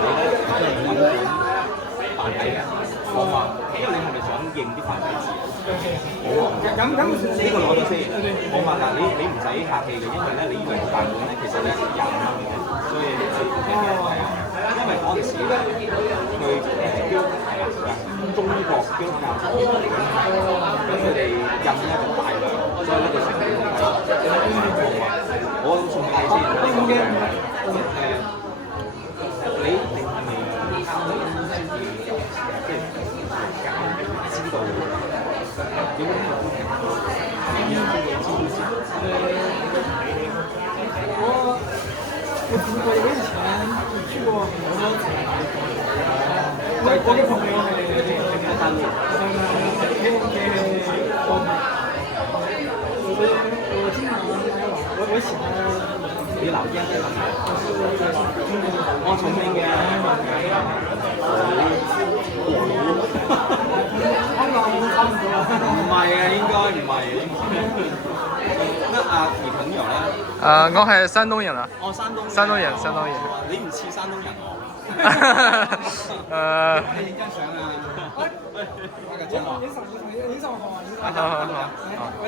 你咧揾本繁體嘅，我話，因為你係咪想認啲繁體字？我話呢個攞咗先。我話嗱，你唔使客氣嘅，因為咧你呢個版本咧其實咧廿蚊嘅，所以因為嗰陣時咧佢基督係中國基督教徒，咁佢哋印咧就大量，所以咧就成本係我送俾你先，呢個嘅你係咪啱啱先至即係教知道點樣做？我以前去過很多次，我嘅朋友係喺大陸，我經常來玩，我喜歡。你留意啲諗法。我重慶嘅。香港差唔多。唔係啊，應該唔係。那你朋友咧？我係山東人啊。哦，山東。山東人，山東人。你唔似山東人喎。你影張相啊！拍個照啊！影相好啊！好好好。